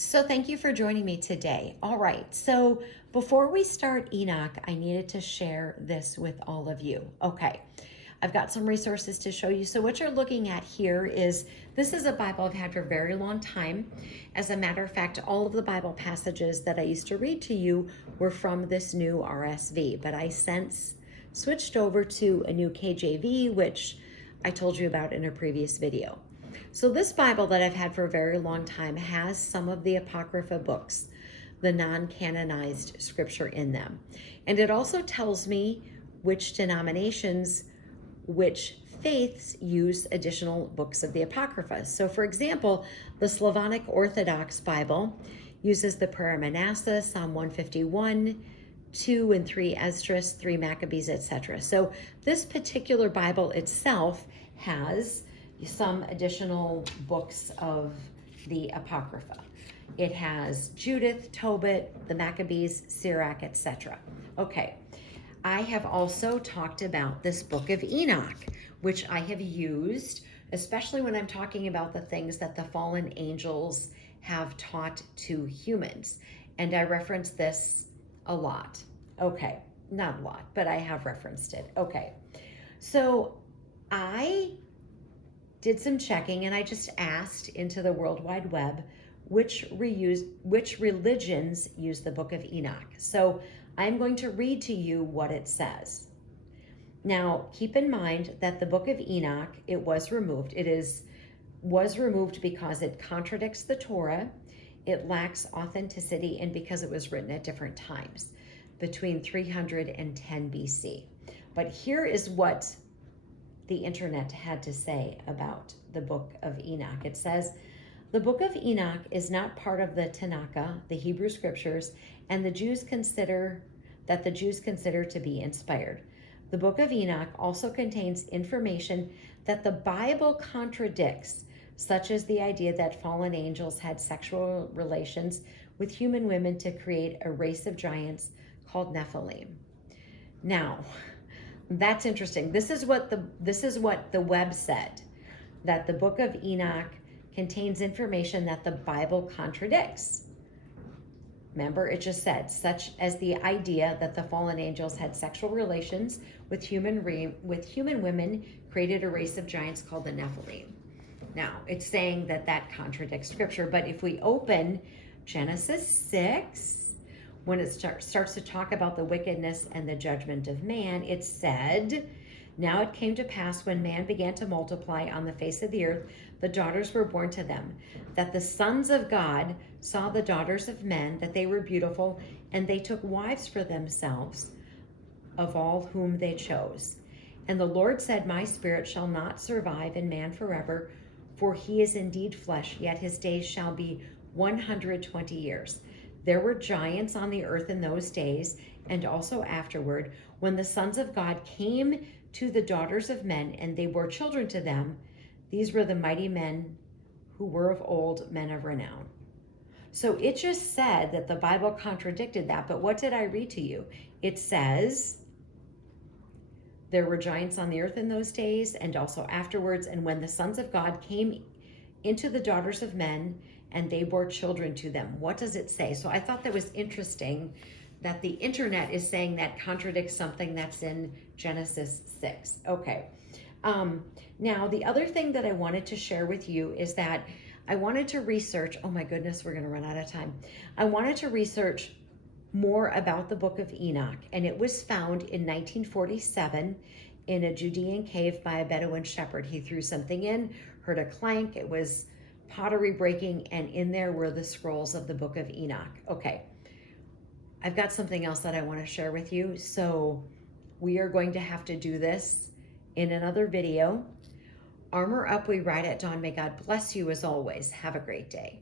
So thank you for joining me today. All right, so before we start Enoch, I needed to share this with all of you. Okay, I've got some resources to show you. So what you're looking at here is, this is a Bible I've had for a very long time. As a matter of fact, all of the Bible passages that I used to read to you were from this new RSV, but I since switched over to a new KJV, which I told you about in a previous video. So this Bible that I've had for a very long time has some of the Apocrypha books, the non-canonized scripture in them. And it also tells me which denominations, which faiths use additional books of the Apocrypha. So for example, the Slavonic Orthodox Bible uses the Prayer of Manasseh, Psalm 151, 2 and 3 Esdras, 3 Maccabees, etc. So this particular Bible itself has some additional books of the Apocrypha. It has Judith, Tobit, the Maccabees, Sirach, etc. Okay, I have also talked about this book of Enoch, which I have used, especially when I'm talking about the things that the fallen angels have taught to humans. And I reference this a lot. Okay, not a lot, but I have referenced it. Okay, so I did some checking and I just asked into the World Wide Web which religions use the book of Enoch. So I'm going to read to you what it says. Now, keep in mind that the book of Enoch, it was removed. Was removed because it contradicts the Torah, it lacks authenticity, and because it was written at different times, between 300 and 10 BC. But here is what the internet had to say about the book of Enoch. It says, the book of Enoch is not part of the Tanakh, the Hebrew scriptures, and the Jews consider to be inspired. The book of Enoch also contains information that the Bible contradicts, such as the idea that fallen angels had sexual relations with human women to create a race of giants called Nephilim. Now, that's interesting. This is what the web said, that the book of Enoch contains information that the Bible contradicts. Remember, it just said, such as the idea that the fallen angels had sexual relations with human women, created a race of giants called the Nephilim. Now, it's saying that that contradicts scripture, but if we open Genesis 6, when it starts to talk about the wickedness and the judgment of man, it said, now it came to pass when man began to multiply on the face of the earth, the daughters were born to them, that the sons of God saw the daughters of men, that they were beautiful, and they took wives for themselves of all whom they chose. And the Lord said, my spirit shall not survive in man forever, for he is indeed flesh, yet his days shall be 120 years. There were giants on the earth in those days, and also afterward, when the sons of God came to the daughters of men, and they bore children to them. These were the mighty men who were of old, men of renown. So it just said that the Bible contradicted that, but what did I read to you? It says, there were giants on the earth in those days, and also afterwards, and when the sons of God came into the daughters of men, and they bore children to them. What does it say? So I thought that was interesting that the internet is saying that contradicts something that's in Genesis 6. Okay. Now, the other thing that I wanted to share with you is that I wanted to research, oh my goodness, we're going to run out of time. I wanted to research more about the book of Enoch, and it was found in 1947 in a Judean cave by a Bedouin shepherd. He threw something in, heard a clank, it was pottery breaking, and in there were the scrolls of the book of Enoch. Okay, I've got something else that I want to share with you, so we are going to have to do this in another video. Armor up, we ride at dawn. May God bless you as always. Have a great day.